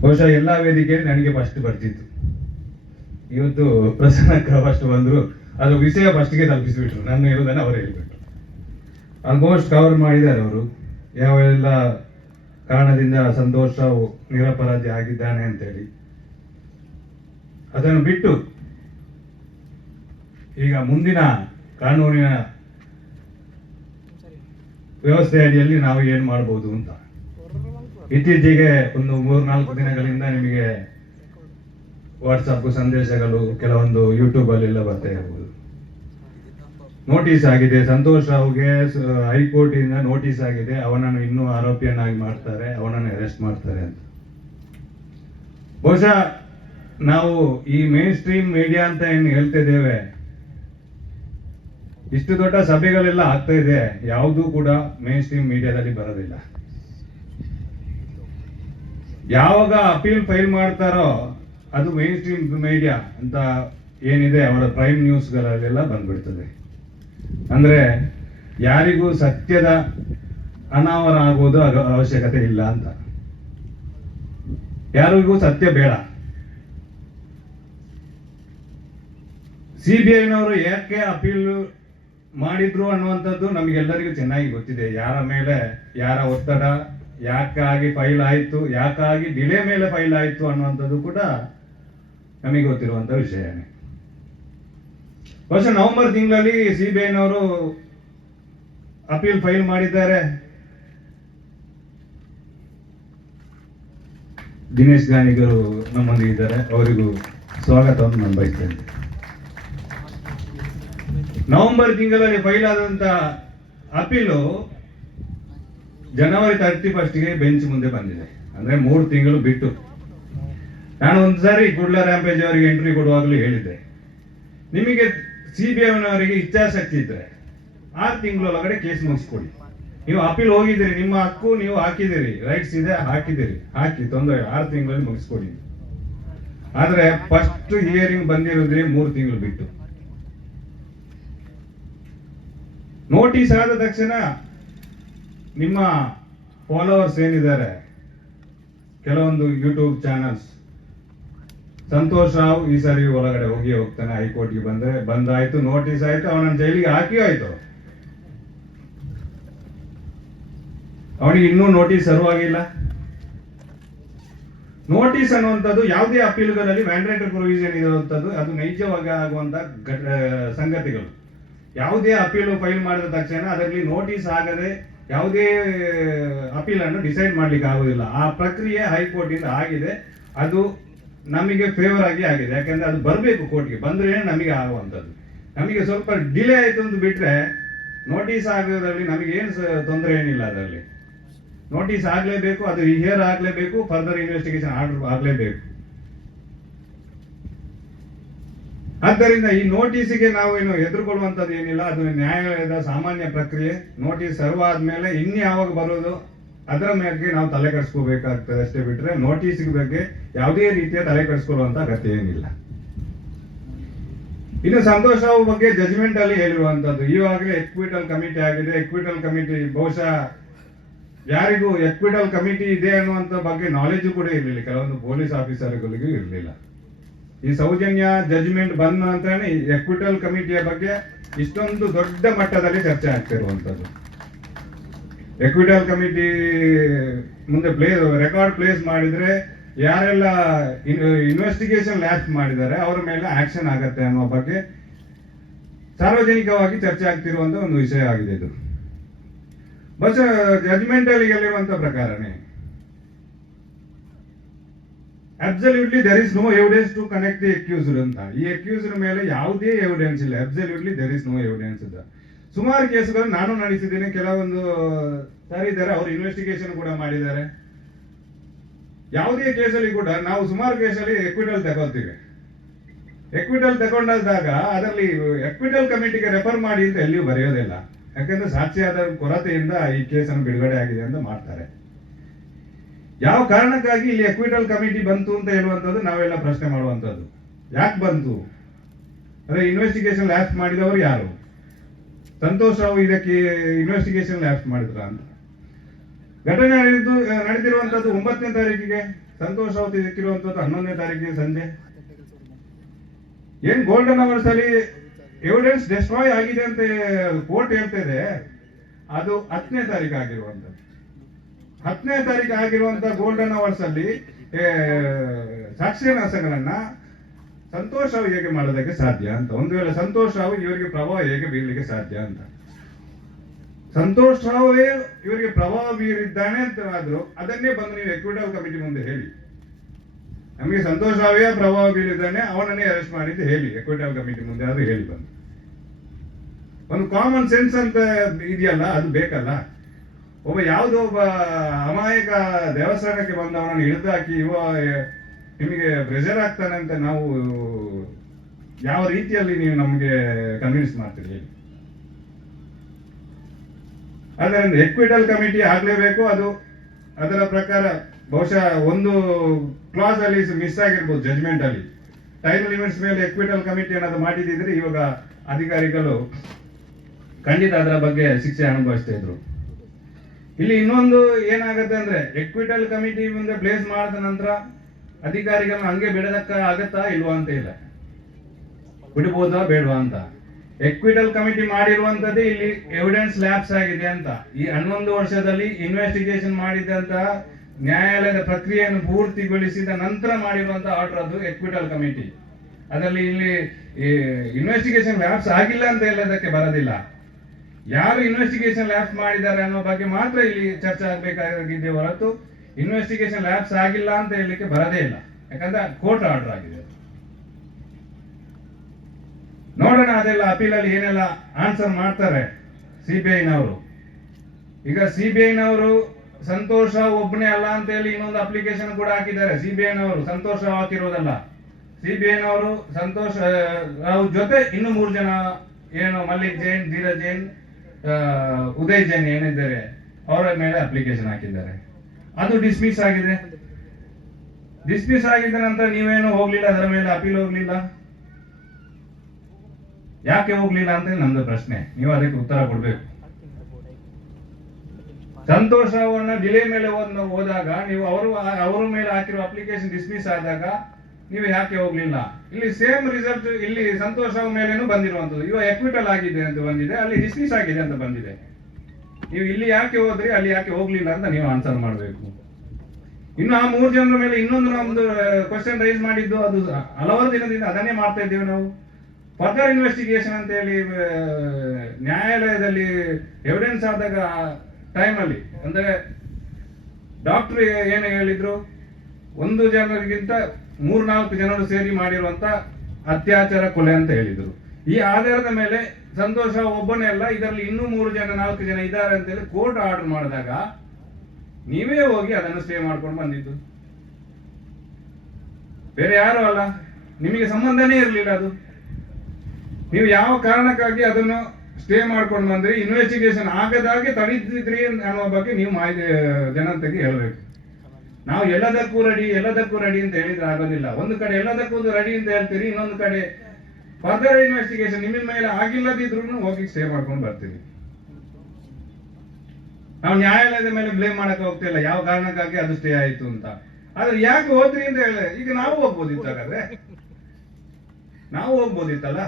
ಬಹುಶಃ ಎಲ್ಲ ವೇದಿಕೆ ನನಗೆ ಫಸ್ಟ್ ಬರ್ತಿತ್ತು. ಇವತ್ತು ಪ್ರಸನ್ನಕ್ಕ ಫಸ್ಟ್ ಬಂದರು. ಅದು ವಿಷಯ ಫಸ್ಟ್ಗೆ ತಲುಪಿಸಿಬಿಟ್ರು. ನನ್ನ ಹೇಳೋದನ್ನ ಅವರು ಹೇಳಿಬಿಟ್ರು. ಆಲ್ಮೋಸ್ಟ್ ಕವರ್ ಮಾಡಿದ್ದಾರೆ ಅವರು. ಯಾವೆಲ್ಲ ಕಾರಣದಿಂದ ಸಂತೋಷ, ನಿರಪರಾಧಿ ಆಗಿದ್ದಾನೆ ಅಂತೇಳಿ. ಅದನ್ನು ಬಿಟ್ಟು ಈಗ ಮುಂದಿನ ಕಾನೂನಿನ ವ್ಯವಸ್ಥೆ ಅಡಿಯಲ್ಲಿ ನಾವು ಏನು ಮಾಡ್ಬೋದು ಅಂತ. ಇತ್ತೀಚೆಗೆ ಒಂದು ಮೂರು ನಾಲ್ಕು ದಿನಗಳಿಂದ ನಿಮಗೆ ವಾಟ್ಸಪ್ ಸಂದೇಶಗಳು, ಕೆಲವೊಂದು ಯೂಟ್ಯೂಬ್ ಅಲ್ಲೆಲ್ಲ ಬರ್ತಾ ಇರಬಹುದು ನೋಟಿಸ್ ಆಗಿದೆ. ಸಂತೋಷ್ ರಾವ್ಗೆ ಹೈಕೋರ್ಟ್ ಇಂದ ನೋಟಿಸ್ ಆಗಿದೆ. ಅವನನ್ನು ಇನ್ನೂ ಆರೋಪಿಯನ್ನಾಗಿ ಮಾಡ್ತಾರೆ. ಅವನನ್ನು ಅರೆಸ್ಟ್ ಮಾಡ್ತಾರೆ ಅಂತ. ಬಹುಶಃ ನಾವು ಈ ಮೇನ್ ಸ್ಟ್ರೀಮ್ ಮೀಡಿಯಾ ಅಂತ ಏನು ಹೇಳ್ತಿದ್ದೇವೆ. ಇಷ್ಟು ದೊಡ್ಡ ಸಭೆಗಳೆಲ್ಲ ಆಗ್ತಾ ಇದೆ. ಯಾವುದೂ ಕೂಡ ಮೇನ್ ಸ್ಟ್ರೀಮ್ ಮೀಡಿಯಾದಲ್ಲಿ ಬರೋದಿಲ್ಲ. ಯಾವಾಗ ಅಪೀಲ್ ಫೈಲ್ ಮಾಡ್ತಾರೋ ಅದು ಮೇನ್ ಸ್ಟ್ರೀಮ್ ಮೀಡಿಯಾ ಅಂತ ಏನಿದೆ ಅವರ ಪ್ರೈಮ್ ನ್ಯೂಸ್ಗಳಲ್ಲೆಲ್ಲ ಬಂದ್ಬಿಡ್ತದೆ. ಅಂದ್ರೆ ಯಾರಿಗೂ ಸತ್ಯದ ಅನಾವರ ಆಗುವುದು ಅವಶ್ಯಕತೆ ಇಲ್ಲ ಅಂತ. ಯಾರಿಗೂ ಸತ್ಯ ಬೇಡ. ಸಿಬಿಐನವರು ಯಾಕೆ ಅಪೀಲ್ ಮಾಡಿದ್ರು ಅನ್ನುವಂಥದ್ದು ನಮಗೆಲ್ಲರಿಗೂ ಚೆನ್ನಾಗಿ ಗೊತ್ತಿದೆ. ಯಾರ ಮೇಲೆ ಯಾರ ಒತ್ತಡ ಯಾಕಾಗಿ ಫೈಲ್ ಆಯಿತು, ಯಾಕಾಗಿ ಡಿಲೇ ಮೇಲೆ ಫೈಲ್ ಆಯಿತು ಅನ್ನುವಂಥದ್ದು ಕೂಡ ನಮಗೆ ಗೊತ್ತಿರುವಂಥ ವಿಷಯನೇ. ವರ್ಷ ನವೆಂಬರ್ ತಿಂಗಳಲ್ಲಿ ಸಿಬಿಐನವರು ಅಪೀಲ್ ಫೈಲ್ ಮಾಡಿದ್ದಾರೆ. ದಿನೇಶ್ ಗಾಣಿಗರು ನಮ್ಮೊಂದಿಗೆ ಇದ್ದಾರೆ. ಅವರಿಗೂ ಸ್ವಾಗತವನ್ನು ನಾನು ಬಯಸ್ತೇನೆ ನವೆಂಬರ್ ತಿಂಗಳಲ್ಲಿ ಫೈಲ್ ಆದಂತ ಅಪೀಲು ಜನವರಿ ತರ್ಟಿ ಫಸ್ಟ್ಗೆ ಬೆಂಚ್ ಮುಂದೆ ಬಂದಿದೆ. ಅಂದ್ರೆ ಮೂರು ತಿಂಗಳು ಬಿಟ್ಟು. ನಾನು ಒಂದು ಸಾರಿ ಕುಡ್ಲ ರ್ಯಾಂಪೇಜ್ ಅವರಿಗೆ ಎಂಟ್ರಿ ಕೊಡುವಾಗಲೂ ಹೇಳಿದ್ದೆ. ನಿಮಗೆ ಸಿಬಿಐನವರಿಗೆ ಇಚ್ಛಾಶಕ್ತಿ ಇದ್ರೆ ಆರು ತಿಂಗಳೊಳಗಡೆ ಕೇಸ್ ಮುಗಿಸ್ಕೊಡಿ ನೀವು ಅಪೀಲ್ ಹೋಗಿದ್ದೀರಿ, ನಿಮ್ಮ ಹಕ್ಕು ನೀವು ಹಾಕಿದ್ದೀರಿ. ರೈಟ್ಸ್ ಇದೆ, ಹಾಕಿದ್ದೀರಿ. ಹಾಕಿ, ತೊಂದರೆ ಆರು ತಿಂಗಳಲ್ಲಿ ಮುಗಿಸ್ಕೊಡಿ ಆದ್ರೆ ಫಸ್ಟ್ ಹಿಯರಿಂಗ್ ಬಂದಿರೋದ್ರೆ ಮೂರು ತಿಂಗಳು ಬಿಟ್ಟು. ನೋಟಿಸ್ ಆದ ತಕ್ಷಣ ನಿಮ್ಮ ಫಾಲೋವರ್ಸ್ ಏನಿದ್ದಾರೆ? ಕೆಲವೊಂದು ಯೂಟ್ಯೂಬ್ ಚಾನಲ್ಸ್ ಸಂತೋಷ್ ರಾವ್ ಈ ಸಾರಿ ಒಳಗಡೆ ಹೋಗಿ ಹೋಗ್ತಾನೆ ಹೈಕೋರ್ಟ್ಗೆ ಬಂದ್ರೆ. ಬಂದಾಯ್ತು, ನೋಟಿಸ್ ಆಯ್ತು, ಅವನನ್ನ ಜೈಲಿಗೆ ಹಾಕಿ ಆಯ್ತು ಅವನಿಗೆ ಇನ್ನೂ ನೋಟಿಸ್ ಸರ್ವಾಗಿಲ್ಲ. ನೋಟಿಸ್ ಅನ್ನುವಂಥದ್ದು ಯಾವುದೇ ಅಪೀಲ್ಗಳಲ್ಲಿ ಮ್ಯಾಂಡೇಟರಿ ಪ್ರೊವಿಷನ್ ಇರುವಂಥದ್ದು, ಅದು ನೈಜವಾಗಿ ಆಗುವಂತ ಘಟ ಸಂಗತಿಗಳು. ಯಾವುದೇ ಅಪೀಲು ಫೈಲ್ ಮಾಡಿದ ತಕ್ಷಣ ಅದರಲ್ಲಿ ನೋಟಿಸ್ ಆಗದೆ ಯಾವುದೇ ಅಪೀಲ್ ಅನ್ನು ಡಿಸೈಡ್ ಮಾಡ್ಲಿಕ್ಕೆ ಆಗೋದಿಲ್ಲ. ಆ ಪ್ರಕ್ರಿಯೆ ಹೈಕೋರ್ಟ್ ಇಂದ ಆಗಿದೆ. ಅದು ನಮಗೆ ಫೇವರ್ ಆಗಿ ಆಗಿದೆ. ಯಾಕಂದ್ರೆ ಅದು ಬರಬೇಕು ಕೋರ್ಟ್ಗೆ ಬಂದ್ರೆ ನಮಗೆ ಆಗುವಂಥದ್ದು. ನಮಗೆ ಸ್ವಲ್ಪ ಡಿಲೇ ಆಯ್ತು ಅಂತ ಬಿಟ್ರೆ ನೋಟಿಸ್ ಆಗೋದ್ರಲ್ಲಿ ನಮಗೆ ಏನು ತೊಂದರೆ ಏನಿಲ್ಲ ಅದರಲ್ಲಿ. ನೋಟಿಸ್ ಆಗಲೇಬೇಕು, ಅದು ಹಿಯರ್ ಆಗಲೇಬೇಕು ಫರ್ದರ್ ಇನ್ವೆಸ್ಟಿಗೇಷನ್ ಆರ್ಡರ್ ಆಗ್ಲೇಬೇಕು. ಆದ್ದರಿಂದ ಈ ನೋಟಿಸಿಗೆ ನಾವು ಏನು ಎದುರುಕೊಳ್ಳುವಂಥದ್ದು ಏನಿಲ್ಲ, ಅದು ನ್ಯಾಯಾಲಯದ ಸಾಮಾನ್ಯ ಪ್ರಕ್ರಿಯೆ. ನೋಟಿಸ್ ಸರ್ವ್ ಆದ್ಮೇಲೆ ಇನ್ನು ಯಾವಾಗ ಬರೋದು, ಅದರ ಮೇಲೆ ನಾವು ತಲೆ ಕೆಡಿಸ್ಕೋಬೇಕಾಗ್ತದೆ ಅಷ್ಟೇ ಬಿಟ್ರೆ ನೋಟಿಸ್ ಬಗ್ಗೆ ಯಾವುದೇ ರೀತಿಯ ತಲೆ ಕೆಡಿಸ್ಕೊಳ್ಳುವಂತ ಅಗತ್ಯ ಏನಿಲ್ಲ. ಇನ್ನು ಸಂತೋಷ್ ಬಗ್ಗೆ ಜಜ್ಮೆಂಟ್ ಅಲ್ಲಿ ಹೇಳಿರುವಂತದ್ದು ಈವಾಗಲೇ ಎಕ್ವಿಟಲ್ ಕಮಿಟಿ ಆಗಿದೆ. ಎಕ್ವಿಟಲ್ ಕಮಿಟಿ ಬಹುಶಃ ಯಾರಿಗೂ ಎಕ್ವಿಟಲ್ ಕಮಿಟಿ ಇದೆ ಅನ್ನುವಂತ ಬಗ್ಗೆ ನಾಲೆಜ್ ಕೂಡ ಇರಲಿಲ್ಲ. ಕೆಲವೊಂದು ಪೊಲೀಸ್ ಆಫೀಸರ್ಗಳಿಗೂ ಇರಲಿಲ್ಲ. ಈ ಸೌಜನ್ಯ ಜಜ್ಮೆಂಟ್ ಬಂದ ನಂತರನೇ ಎಕ್ವಿಟಲ್ ಕಮಿಟಿಯ ಬಗ್ಗೆ ಇಷ್ಟೊಂದು ದೊಡ್ಡ ಮಟ್ಟದಲ್ಲಿ ಚರ್ಚೆ ಆಗ್ತಿರುವಂಥದ್ದು. ಎಕ್ವಿಟಲ್ ಕಮಿಟಿ ಮುಂದೆ ಪ್ಲೇಸ್ ರೆಕಾರ್ಡ್ ಪ್ಲೇಸ್ ಮಾಡಿದ್ರೆ ಯಾರೆಲ್ಲ ಇನ್ವೆಸ್ಟಿಗೇಷನ್ ಲ್ಯಾಪ್ ಮಾಡಿದ್ದಾರೆ, ಅವರ ಮೇಲೆ ಆಕ್ಷನ್ ಆಗತ್ತೆ ಅನ್ನುವ ಬಗ್ಗೆ ಸಾರ್ವಜನಿಕವಾಗಿ ಚರ್ಚೆ ಆಗ್ತಿರುವಂತ ಒಂದು ವಿಷಯ ಆಗಿದೆ ಇದು. ಬಸ್ ಜಜ್ಮೆಂಟ್ ಅಲ್ಲಿ ಗೆಲ್ಲುವಂತ ಪ್ರಕಾರನೇ absolutely there is no evidence to connect the accused ಅಂತ ಈ ಅಕ್ಯೂಸ್ಡ್ ಮೇಲೆ ಯಾವುದೇ ಎವಿಡೆನ್ಸ್ ಇಲ್ಲ. Absolutely there is no evidence ಅಂತ ಸುಮಾರು ಕೇಸುಗಳು ನಾನು ನಡೆಸಿದ್ದೀನಿ. ಕೆಲವೊಂದು ಸರ್ ಇದ್ದಾರೆ, ಅವರು ಇನ್ವೆಸ್ಟಿಗೇಷನ್ ಕೂಡ ಮಾಡಿದ್ದಾರೆ. ಯಾವುದೇ ಕೇಸಲ್ಲಿ ಕೂಡ ನಾವು ಸುಮಾರು ಕೇಸಲ್ಲಿ ಎಕ್ವಿಟಲ್ ತಗೊಳ್ತೀವಿ. ಎಕ್ವಿಟಲ್ ತಗೊಂಡಾಗ ಅದರಲ್ಲಿ ಎಕ್ವಿಟಲ್ ಕಮಿಟಿಗೆ ರೆಫರ್ ಮಾಡಿ ಅಂತ ಎಲ್ಲಿಯೂ ಬರೆಯೋದಿಲ್ಲ. ಯಾಕಂದ್ರೆ ಸಾಕ್ಷಿಯಾದ ಕೊರತೆಯಿಂದ ಈ ಕೇಸನ್ನು ಬಿಡುಗಡೆ ಆಗಿದೆ ಅಂತ ಮಾಡ್ತಾರೆ. ಯಾವ ಕಾರಣಕ್ಕಾಗಿ ಇಲ್ಲಿ ಎಕ್ವಿಟಲ್ ಕಮಿಟಿ ಬಂತು ಅಂತ ಹೇಳುವಂಥದ್ದು ನಾವೆಲ್ಲ ಪ್ರಶ್ನೆ ಮಾಡುವಂಥದ್ದು. ಯಾಕೆ ಬಂತು? ಅಂದ್ರೆ ಇನ್ವೆಸ್ಟಿಗೇಷನ್ ಲ್ಯಾಪ್ಸ್ ಮಾಡಿದವರು ಯಾರು? ಸಂತೋಷ್ ರಾವ್ ಇದಕ್ಕೆ ಇನ್ವೆಸ್ಟಿಗೇಷನ್ ಲ್ಯಾಪ್ಸ್ ಮಾಡಿದ್ರ ಅಂತ. ಘಟನೆ ನಡೆದು ನಡೆದಿರುವಂತದ್ದು ಒಂಬತ್ತನೇ ತಾರೀಕಿಗೆ. ಸಂತೋಷ್ ರಾವ್ ಸಿಕ್ಕಿರುವಂತದ್ದು ಹನ್ನೊಂದನೇ ತಾರೀಕಿಗೆ ಸಂಜೆ. ಏನ್ ಗೋಲ್ಡನ್ ಅವರ್ಸ್ ಅಲ್ಲಿ ಎವಿಡೆನ್ಸ್ ಡೆಸ್ಟ್ರಾಯ್ ಆಗಿದೆ ಅಂತ ಕೋರ್ಟ್ ಹೇಳ್ತಿದೆ ಅದು ಹತ್ತನೇ ತಾರೀಕು ಆಗಿರುವಂತದ್ದು ಹತ್ತನೇ ತಾರೀಕು ಆಗಿರುವಂತ ಗೋಲ್ಡನ್ ಅವರ್ಸ್ ಅಲ್ಲಿ ಸಾಕ್ಷ್ಯನಾಶಗಳನ್ನ ಸಂತೋಷ ಹೇಗೆ ಮಾಡೋದಕ್ಕೆ ಸಾಧ್ಯ ಅಂತ. ಒಂದು ವೇಳೆ ಸಂತೋಷ ಇವರಿಗೆ ಪ್ರಭಾವ ಹೇಗೆ ಬೀರ್ಲಿಕ್ಕೆ ಸಾಧ್ಯ ಅಂತ. ಸಂತೋಷ್ ರಾವೇ ಇವರಿಗೆ ಪ್ರಭಾವ ಬೀರಿದ್ದಾನೆ ಅಂತ ಆದ್ರು ಅದನ್ನೇ ಬಂದು ನೀವು ಎಕ್ವಿಟಲ್ ಕಮಿಟಿ ಮುಂದೆ ಹೇಳಿ. ನಮಗೆ ಸಂತೋಷ್ ರಾವೇ ಪ್ರಭಾವ ಬೀರಿದ್ದಾನೆ, ಅವನನ್ನೇ ಅರೆಸ್ಟ್ ಮಾಡಿದ್ದು ಹೇಳಿ. ಎಕ್ವಿಟಲ್ ಕಮಿಟಿ ಮುಂದೆ ಆದ್ರೂ ಹೇಳಿ ಬಂದು. ಒಂದು ಕಾಮನ್ ಸೆನ್ಸ್ ಅಂತ ಇದೆಯಲ್ಲ, ಅದು ಬೇಕಲ್ಲ. ಒಬ್ಬ ಯಾವುದೋ ಒಬ್ಬ ಅಮಾಯಕ ದೇವಸ್ಥಾನಕ್ಕೆ ಬಂದವನನ್ನು ಹಿಡಿದಾಕಿ ಇವ ನಿಮಗೆ ಪ್ರೆಷರ್ ಆಗ್ತಾನೆ ಅಂತ ನಾವು ಯಾವ ರೀತಿಯಲ್ಲಿ ನೀವು ನಮಗೆ ಕನ್ವಿನ್ಸ್ ಮಾಡ್ತೀರಿ ಹೇಳಿ? ಅದರಿಂದ ಎಕ್ವಿಟಲ್ ಕಮಿಟಿ ಆಗಲೇಬೇಕು. ಅದು ಅದರ ಪ್ರಕಾರ ಬಹುಶಃ ಒಂದು ಕ್ಲಾಸ್ ಅಲ್ಲಿ ಮಿಸ್ ಆಗಿರ್ಬೋದು ಜಜ್ಮೆಂಟ್ ಅಲ್ಲಿ. ಟೈಮ್ ಲಿಮಿಟ್ಸ್ ಮೇಲೆ ಎಕ್ವಿಟಲ್ ಕಮಿಟಿ ಏನಾದ್ರು ಮಾಡಿದಿದ್ರೆ ಇವಾಗ ಅಧಿಕಾರಿಗಳು ಖಂಡಿತ ಅದರ ಬಗ್ಗೆ ಶಿಕ್ಷೆ ಅನುಭವಿಸ್ತಾ ಇದ್ರು. ಇಲ್ಲಿ ಇನ್ನೊಂದು ಏನಾಗುತ್ತೆ ಅಂದ್ರೆ ಎಕ್ವಿಟಲ್ ಕಮಿಟಿ ಮುಂದೆ ಪ್ಲೇಸ್ ಮಾಡಿದ ನಂತರ ಅಧಿಕಾರಿಗಳನ್ನ ಹಂಗೆ ಬಿಡದಕ್ಕ ಆಗತ್ತಾ ಇಲ್ವಾ ಅಂತ ಇಲ್ಲ. ಬಿಡ್ಬೋದಾ ಬೇಡವಾ ಅಂತ. ಎಕ್ವಿಟಲ್ ಕಮಿಟಿ ಮಾಡಿರುವಂತದ್ದು ಇಲ್ಲಿ ಎವಿಡೆನ್ಸ್ ಲ್ಯಾಬ್ಸ್ ಆಗಿದೆ ಅಂತ. ಈ ಹನ್ನೊಂದು ವರ್ಷದಲ್ಲಿ ಇನ್ವೆಸ್ಟಿಗೇಷನ್ ಮಾಡಿದಂತ ನ್ಯಾಯಾಲಯದ ಪ್ರಕ್ರಿಯೆಯನ್ನು ಪೂರ್ತಿಗೊಳಿಸಿದ ನಂತರ ಮಾಡಿರುವಂತಹ ಆರ್ಡರ್ ಅದು ಎಕ್ವಿಟಲ್ ಕಮಿಟಿ ಅದರಲ್ಲಿ ಇಲ್ಲಿ ಇನ್ವೆಸ್ಟಿಗೇಷನ್ ಲ್ಯಾಬ್ಸ್ ಆಗಿಲ್ಲ ಅಂತ ಹೇಳೋದಕ್ಕೆ ಬರೋದಿಲ್ಲ. ಯಾರು ಇನ್ವೆಸ್ಟಿಗೇಷನ್ ಲ್ಯಾಬ್ಸ್ ಮಾಡಿದ್ದಾರೆ ಅನ್ನೋ ಬಗ್ಗೆ ಮಾತ್ರ ಇಲ್ಲಿ ಚರ್ಚೆ ಆಗಬೇಕಾಗಿದೆ ಹೊರತು ಇನ್ವೆಸ್ಟಿಗೇಷನ್ ಲ್ಯಾಬ್ಸ್ ಆಗಿಲ್ಲ ಅಂತ ಹೇಳಲಿಕ್ಕೆ ಬರದೇ ಇಲ್ಲ. ಯಾಕಂದ್ರೆ ಕೋರ್ಟ್ ಆರ್ಡರ್ ಆಗಿದೆ. ನೋಡೋಣ, ಅದೆಲ್ಲ ಅಪೀಲಲ್ಲಿ ಏನೆಲ್ಲ ಆನ್ಸರ್ ಮಾಡ್ತಾರೆ ಸಿಬಿಐನವರು ಈಗ ಸಿಬಿಐನವರು ಸಂತೋಷ ಒಬ್ಬನೇ ಅಲ್ಲ ಅಂತ ಹೇಳಿ ಇನ್ನೊಂದು ಅಪ್ಲಿಕೇಶನ್ ಕೂಡ ಹಾಕಿದ್ದಾರೆ. ಸಿಬಿಐನವರು ಸಂತೋಷ ಹಾಕಿರೋದಲ್ಲ. ಸಿಬಿಐನವರು ಸಂತೋಷ ರಾವ್ ಜೊತೆ ಇನ್ನು ಮೂರು ಜನ, ಏನು ಮಲ್ಲಿಕ್ ಜೈನ್, ಧೀರಜ್ ಜೈನ್ ಉದಯ್ ಜೈನ್ ಏನಿದ್ದಾರೆ, ಅವರ ಮೇಲೆ ಅಪ್ಲಿಕೇಶನ್ ಹಾಕಿದ್ದಾರೆ. ಅದು ಡಿಸ್ಮಿಸ್ ಆಗಿದೆ. ಡಿಸ್ಮಿಸ್ ಆಗಿದ ನಂತರ ನೀವೇನು ಹೋಗ್ಲಿಲ್ಲ, ಅದರ ಮೇಲೆ ಅಪೀಲ್ ಹೋಗ್ಲಿಲ್ಲ? ಯಾಕೆ ಹೋಗ್ಲಿಲ್ಲ ಅಂತ ನಮ್ದು ಪ್ರಶ್ನೆ. ನೀವು ಅದಕ್ಕೆ ಉತ್ತರ ಕೊಡ್ಬೇಕು. ಸಂತೋಷವನ್ನ ಡಿಲೇ ಮೇಲೆ ಹೋದ್- ಹೋದಾಗ ನೀವು ಅವರು, ಅವರ ಮೇಲೆ ಹಾಕಿರೋ ಅಪ್ಲಿಕೇಶನ್ ಡಿಸ್ಮಿಸ್ ಆದಾಗ ನೀವು ಯಾಕೆ ಹೋಗ್ಲಿಲ್ಲ? ಇಲ್ಲಿ ಸೇಮ್ ರಿಸಲ್ಟ್ ಇಲ್ಲಿ ಸಂತೋಷ ಮೇಲೇನು ಬಂದಿರುವಂತದ್ದು ಇವಾಗ ಎಕ್ವಿಟಲ್ ಆಗಿದೆ ಅಂತ ಬಂದಿದೆ, ಅಲ್ಲಿ ಡಿಸ್ಮಿಸ್ ಆಗಿದೆ ಅಂತ ಬಂದಿದೆ. ನೀವು ಇಲ್ಲಿ ಯಾಕೆ ಹೋದ್ರಿ, ಅಲ್ಲಿ ಯಾಕೆ ಹೋಗ್ಲಿಲ್ಲ ಅಂತ ನೀವು ಆನ್ಸರ್ ಮಾಡಬೇಕು. ಇನ್ನು ಆ ಮೂರು ಜನರ ಮೇಲೆ ಇನ್ನೊಂದು ನಮ್ದು ಕ್ವಶನ್ ರೈಸ್ ಮಾಡಿದ್ದು, ಅದು ಹಲವಾರು ದಿನದಿಂದ ಅದನ್ನೇ ಮಾಡ್ತಾ ಇದ್ದೇವೆ ನಾವು. ಫರ್ದರ್ ಇನ್ವೆಸ್ಟಿಗೇಷನ್ ಅಂತ ಹೇಳಿ ನ್ಯಾಯಾಲಯದಲ್ಲಿ ಎವಿಡೆನ್ಸ್ ಆದಾಗ ಟೈಮಲ್ಲಿ ಅಂದ್ರೆ ಡಾಕ್ಟರ್ ಏನು ಹೇಳಿದ್ರು? ಒಂದು ಜನರಿಗಿಂತ ಮೂರ್ನಾಲ್ಕು ಜನರು ಸೇರಿ ಮಾಡಿರುವಂತ ಅತ್ಯಾಚಾರ ಕೊಲೆ ಅಂತ ಹೇಳಿದ್ರು. ಈ ಆಧಾರದ ಮೇಲೆ ಸಂತೋಷ ಒಬ್ಬನೇ ಅಲ್ಲ, ಇದರಲ್ಲಿ ಇನ್ನೂ ಮೂರು ಜನ, ನಾಲ್ಕು ಜನ ಇದ್ದಾರೆ ಅಂತ ಹೇಳಿ ಕೋರ್ಟ್ ಆರ್ಡರ್ ಮಾಡಿದಾಗ ನೀವೇ ಹೋಗಿ ಅದನ್ನು ಸ್ಟೇ ಮಾಡ್ಕೊಂಡು ಬಂದಿದ್ದು. ಬೇರೆ ಯಾರು ಅಲ್ಲ. ನಿಮಗೆ ಸಂಬಂಧನೇ ಇರಲಿಲ್ಲ ಅದು. ನೀವು ಯಾವ ಕಾರಣಕ್ಕಾಗಿ ಅದನ್ನು ಸ್ಟೇ ಮಾಡ್ಕೊಂಡು ಬಂದ್ರಿ? ಇನ್ವೆಸ್ಟಿಗೇಷನ್ ಆಗದಾಗೆ ತಡೀತಿದ್ರಿ ಅನ್ನೋ ಬಗ್ಗೆ ನೀವು ಮಾಹಿತಿ ಜನತೆಗೆ ಹೇಳಬೇಕು. ನಾವು ಎಲ್ಲದಕ್ಕೂ ರೆಡಿ ಎಲ್ಲದಕ್ಕೂ ರೆಡಿ ಅಂತ ಹೇಳಿದ್ರೆ ಆಗೋದಿಲ್ಲ. ಒಂದು ಕಡೆ ಎಲ್ಲದಕ್ಕೂ ರೆಡಿ ಅಂತ ಹೇಳ್ತೀರಿ, ಇನ್ನೊಂದು ಕಡೆ ಫರ್ದರ್ ಇನ್ವೆಸ್ಟಿಗೇಷನ್ ನಿಮ್ಮ ಮೇಲೆ ಆಗಿಲ್ಲದಿದ್ರು ಹೋಗಿ ಸ್ಟೇ ಮಾಡ್ಕೊಂಡು ಬರ್ತೀವಿ ನಾವು ನ್ಯಾಯಾಲಯದ ಮೇಲೆ ಬ್ಲೇಮ್ ಮಾಡಕ್ ಹೋಗ್ತಿಲ್ಲ ಯಾವ ಕಾರಣಕ್ಕಾಗಿ ಅದು ಸ್ಟೇ ಆಯ್ತು ಅಂತ. ಆದ್ರೆ ಯಾಕೆ ಹೋದ್ರಿ ಅಂತ ಹೇಳಿ, ಈಗ ನಾವು ಹೋಗ್ಬೋದಿತ್ತು ಹಾಗಾದ್ರೆ ನಾವು ಹೋಗ್ಬೋದಿತ್ತಲ್ಲ?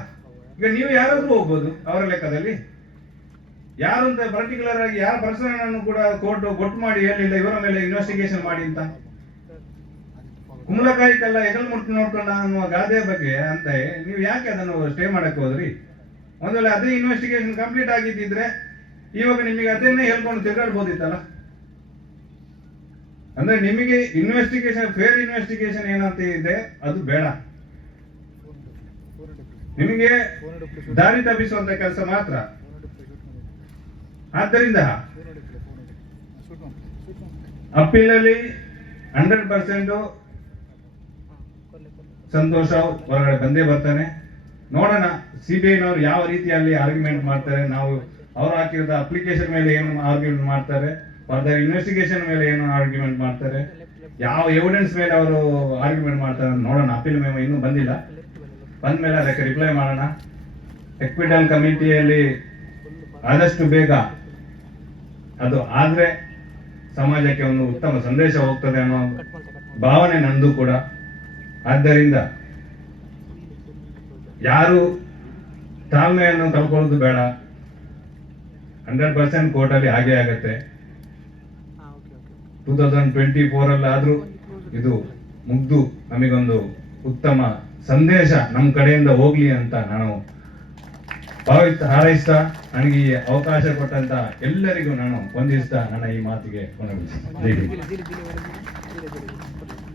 ಈಗ ನೀವು ಯಾರಾದ್ರೂ ಹೋಗ್ಬೋದು ಅವರ ಲೆಕ್ಕದಲ್ಲಿ? ಯಾರು ಅಂತ ಪರ್ಟಿಕ್ಯುಲರ್ ಆಗಿ ಯಾರ ಪರ್ಸನ್ ಕೂಡ ಕೋರ್ಟ್ ಗೊತ್ತು ಮಾಡಿ ಹೇಳಿಲ್ಲ, ಇವರ ಮೇಲೆ ಇನ್ವೆಸ್ಟಿಗೇಷನ್ ಮಾಡಿ ಅಂತ. ಕುಂಬಳಕಾಯಿ ಕಲ್ಲ ಎಗಲ್ ಮುಟ್ಟು ನೋಡ್ಕೊಂಡ ಅನ್ನುವ ಗಾದೆ ಬಗ್ಗೆ ಅಂತ, ನೀವು ಯಾಕೆ ಅದನ್ನು ಸ್ಟೇ ಮಾಡಕ್ ಹೋದ್ರಿ? ಒಂದ್ ವೇಳೆ ಅದೇ ಇನ್ವೆಸ್ಟಿಗೇಷನ್ ಕಂಪ್ಲೀಟ್ ಆಗಿದ್ದಿದ್ರೆ ಇವಾಗ ನಿಮಗೆ ಅದನ್ನೇ ಹೇಳ್ಕೊಂಡು ತಿರುಗಾಡ್ಬೋದಿತ್ತಲ್ಲ? ಅಂದ್ರೆ ನಿಮಗೆ ಇನ್ವೆಸ್ಟಿಗೇಷನ್ ಫೇರ್ ಇನ್ವೆಸ್ಟಿಗೇಷನ್ ಏನಂತ ಇದೆ, ಅದು ಬೇಡ. ನಿಮಗೆ ದಾರಿ ತಪ್ಪಿಸುವಂತ ಕೆಲಸ ಮಾತ್ರ. ಆದ್ದರಿಂದ ಅಪ್ಪಿಲಲ್ಲಿ ಹಂಡ್ರೆಡ್ ಪರ್ಸೆಂಟ್ ಸಂತೋಷ ಹೊರಗಡೆ ಬಂದೇ ಬರ್ತಾನೆ. ನೋಡೋಣ ಸಿ ಬಿ ಐನವ್ರು ಯಾವ ರೀತಿಯಲ್ಲಿ ಆರ್ಗ್ಯುಮೆಂಟ್ ಮಾಡ್ತಾರೆ ನಾವು ಅವ್ರು ಹಾಕಿರೋದ ಅಪ್ಲಿಕೇಶನ್ ಮೇಲೆ ಏನು ಆರ್ಗ್ಯುಮೆಂಟ್ ಮಾಡ್ತಾರೆ ಫರ್ದರ್ ಇನ್ವೆಸ್ಟಿಗೇಷನ್ ಮೇಲೆ ಏನು ಆರ್ಗ್ಯುಮೆಂಟ್ ಮಾಡ್ತಾರೆ ಯಾವ ಎವಿಡೆನ್ಸ್ ಮೇಲೆ ಅವರು ಆರ್ಗ್ಯುಮೆಂಟ್ ಮಾಡ್ತಾರೆ ನೋಡೋಣ. ಅಪೀಲ್ ಮೇಮ ಇನ್ನೂ ಬಂದಿಲ್ಲ. ಬಂದ್ಮೇಲೆ ಅದಕ್ಕೆ ರಿಪ್ಲೈ ಮಾಡೋಣ. ಎಕ್ವಿಟಲ್ ಕಮಿಟಿಯಲ್ಲಿ ಆದಷ್ಟು ಬೇಗ ಅದು ಆದ್ರೆ ಸಮಾಜಕ್ಕೆ ಒಂದು ಉತ್ತಮ ಸಂದೇಶ ಹೋಗ್ತದೆ ಅನ್ನೋ ಭಾವನೆ ನಂದು ಕೂಡ. ಆದ್ದರಿಂದ ಯಾರು ತಾಳ್ಮೆಯನ್ನು ಕಳ್ಕೊಳ್ಳೋದು ಬೇಡ. ಹಂಡ್ರೆಡ್ ಪರ್ಸೆಂಟ್ ಕೋರ್ಟಲ್ಲಿ ಹಾಗೆ ಆಗತ್ತೆ. ಟೂ ತೌಸಂಡ್ ಟ್ವೆಂಟಿ ಫೋರ್ ಅಲ್ಲಾದ್ರೂ ಇದು ಮುಗ್ದು ನಮಗೊಂದು ಉತ್ತಮ ಸಂದೇಶ ನಮ್ಮ ಕಡೆಯಿಂದ ಹೋಗ್ಲಿ ಅಂತ ನಾನು ಭಾವಿಸ್ತಾ ಹಾರೈಸ್ತಾ ನನಗೆ ಈ ಅವಕಾಶ ಕೊಟ್ಟಂತ ಎಲ್ಲರಿಗೂ ನಾನು ವಂದಿಸ್ತಾ ನನ್ನ ಈ ಮಾತಿಗೆ ಕೊನೆಗೊಳಿಸ್ತೀನಿ.